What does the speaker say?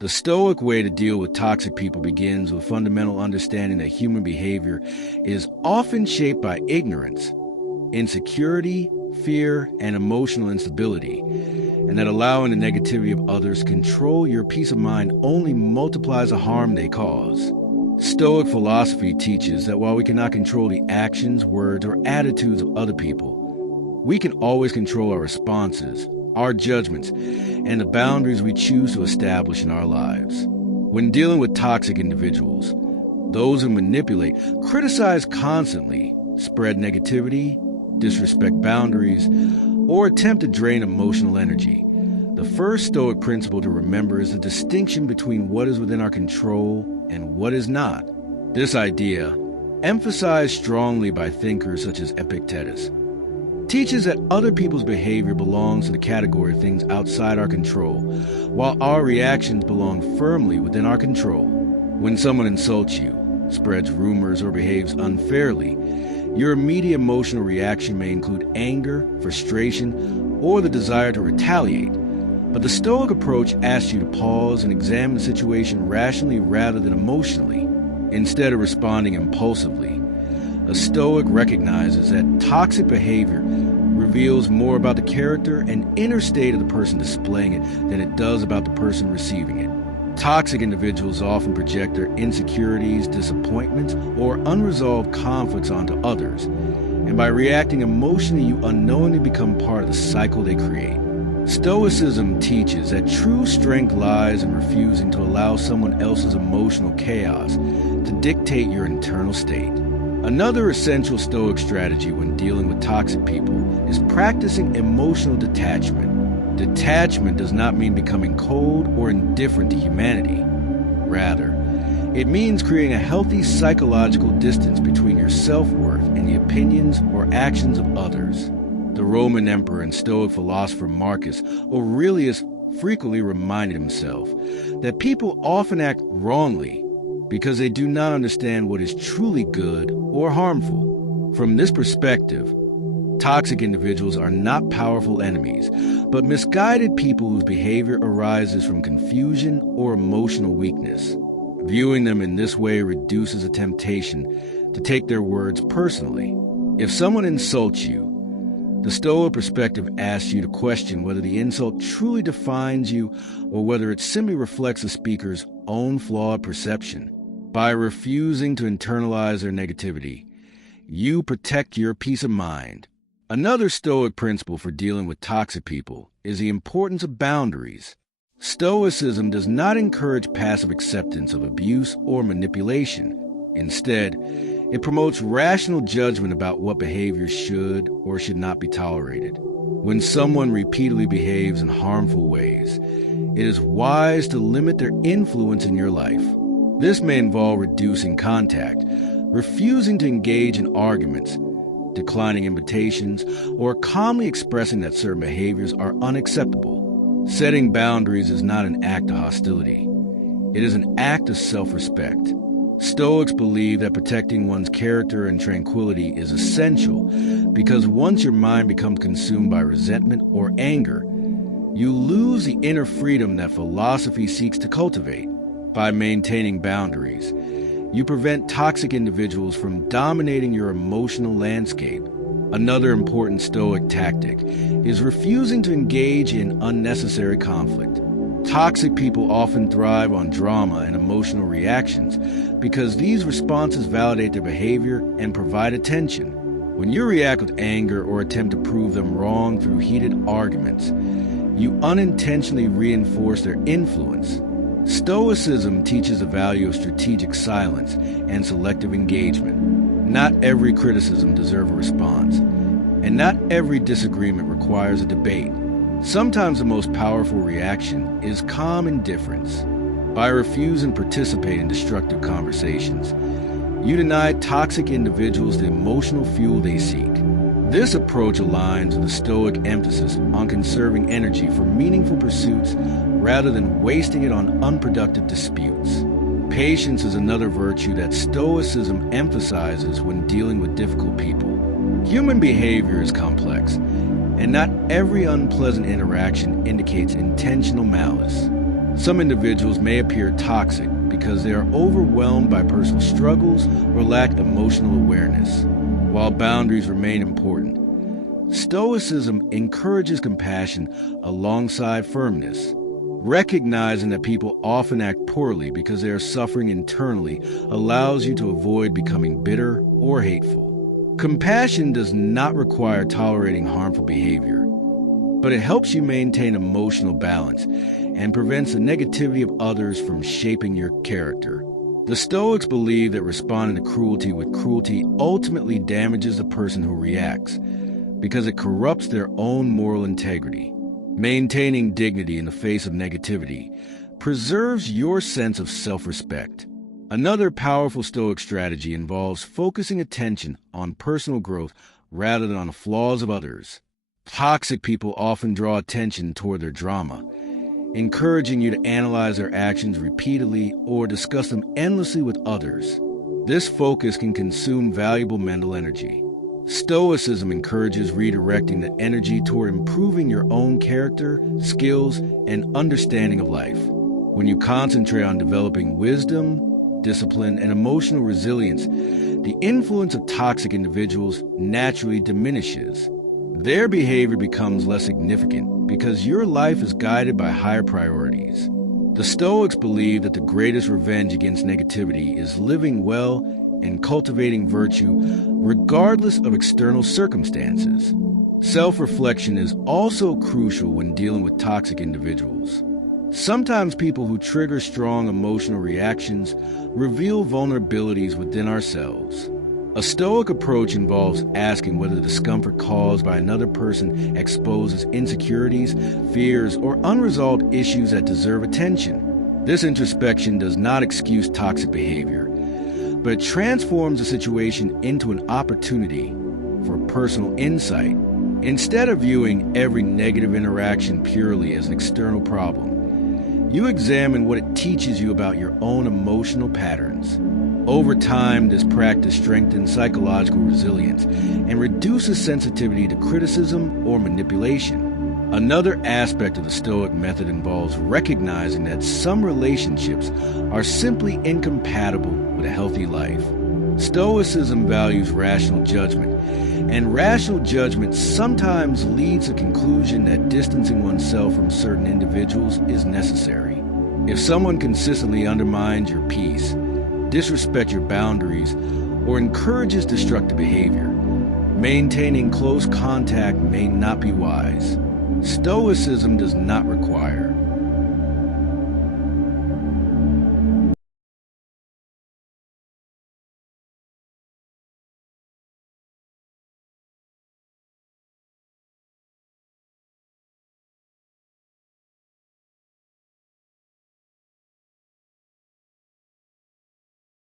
The Stoic way to deal with toxic people begins with fundamental understanding that human behavior is often shaped by ignorance, insecurity, fear, and emotional instability, and that allowing the negativity of others to control your peace of mind only multiplies the harm they cause. Stoic philosophy teaches that while we cannot control the actions, words, or attitudes of other people, we can always control our responses, our judgments, and the boundaries we choose to establish in our lives. When dealing with toxic individuals, those who manipulate, criticize constantly, spread negativity, disrespect boundaries, or attempt to drain emotional energy, the first Stoic principle to remember is the distinction between what is within our control and what is not. This idea, emphasized strongly by thinkers such as Epictetus, teaches that other people's behavior belongs to the category of things outside our control, while our reactions belong firmly within our control. When someone insults you, spreads rumors, or behaves unfairly, your immediate emotional reaction may include anger, frustration, or the desire to retaliate. But the Stoic approach asks you to pause and examine the situation rationally rather than emotionally, instead of responding impulsively. A Stoic recognizes that toxic behavior reveals more about the character and inner state of the person displaying it than it does about the person receiving it. Toxic individuals often project their insecurities, disappointments, or unresolved conflicts onto others, and by reacting emotionally, you unknowingly become part of the cycle they create. Stoicism teaches that true strength lies in refusing to allow someone else's emotional chaos to dictate your internal state. Another essential Stoic strategy when dealing with toxic people is practicing emotional detachment. Detachment does not mean becoming cold or indifferent to humanity. Rather, it means creating a healthy psychological distance between your self-worth and the opinions or actions of others. The Roman emperor and Stoic philosopher Marcus Aurelius frequently reminded himself that people often act wrongly because they do not understand what is truly good or harmful. From this perspective, toxic individuals are not powerful enemies, but misguided people whose behavior arises from confusion or emotional weakness. Viewing them in this way reduces the temptation to take their words personally. If someone insults you, the Stoic perspective asks you to question whether the insult truly defines you or whether it simply reflects the speaker's own flawed perception. By refusing to internalize their negativity, you protect your peace of mind. Another Stoic principle for dealing with toxic people is the importance of boundaries. Stoicism does not encourage passive acceptance of abuse or manipulation. Instead, it promotes rational judgment about what behaviors should or should not be tolerated. When someone repeatedly behaves in harmful ways, it is wise to limit their influence in your life. This may involve reducing contact, refusing to engage in arguments, declining invitations, or calmly expressing that certain behaviors are unacceptable. Setting boundaries is not an act of hostility. It is an act of self-respect. Stoics believe that protecting one's character and tranquility is essential because once your mind becomes consumed by resentment or anger, you lose the inner freedom that philosophy seeks to cultivate. By maintaining boundaries, you prevent toxic individuals from dominating your emotional landscape. Another important Stoic tactic is refusing to engage in unnecessary conflict. Toxic people often thrive on drama and emotional reactions because these responses validate their behavior and provide attention. When you react with anger or attempt to prove them wrong through heated arguments, you unintentionally reinforce their influence. Stoicism teaches the value of strategic silence and selective engagement. Not every criticism deserves a response, and not every disagreement requires a debate. Sometimes the most powerful reaction is calm indifference. By refusing to participate in destructive conversations, you deny toxic individuals the emotional fuel they seek. This approach aligns with the Stoic emphasis on conserving energy for meaningful pursuits rather than wasting it on unproductive disputes. Patience is another virtue that Stoicism emphasizes when dealing with difficult people. Human behavior is complex, and not every unpleasant interaction indicates intentional malice. Some individuals may appear toxic because they are overwhelmed by personal struggles or lack emotional awareness, while boundaries remain important. Stoicism encourages compassion alongside firmness, recognizing that people often act poorly because they are suffering internally allows you to avoid becoming bitter or hateful. Compassion does not require tolerating harmful behavior, but it helps you maintain emotional balance and prevents the negativity of others from shaping your character. The Stoics believe that responding to cruelty with cruelty ultimately damages the person who reacts, because it corrupts their own moral integrity. Maintaining dignity in the face of negativity preserves your sense of self-respect. Another powerful Stoic strategy involves focusing attention on personal growth rather than on the flaws of others. Toxic people often draw attention toward their drama, encouraging you to analyze their actions repeatedly or discuss them endlessly with others. This focus can consume valuable mental energy. Stoicism encourages redirecting the energy toward improving your own character, skills, and understanding of life. When you concentrate on developing wisdom, discipline, and emotional resilience, the influence of toxic individuals naturally diminishes. Their behavior becomes less significant because your life is guided by higher priorities. The Stoics believe that the greatest revenge against negativity is living well and cultivating virtue regardless of external circumstances. Self-reflection is also crucial when dealing with toxic individuals. Sometimes people who trigger strong emotional reactions reveal vulnerabilities within ourselves. A Stoic approach involves asking whether the discomfort caused by another person exposes insecurities, fears, or unresolved issues that deserve attention. This introspection does not excuse toxic behavior, but it transforms the situation into an opportunity for personal insight. Instead of viewing every negative interaction purely as an external problem, you examine what it teaches you about your own emotional patterns. Over time, this practice strengthens psychological resilience and reduces sensitivity to criticism or manipulation. Another aspect of the Stoic method involves recognizing that some relationships are simply incompatible with a healthy life. Stoicism values rational judgment, and rational judgment sometimes leads to the conclusion that distancing oneself from certain individuals is necessary. If someone consistently undermines your peace, disrespects your boundaries, or encourages destructive behavior, maintaining close contact may not be wise. Stoicism does not require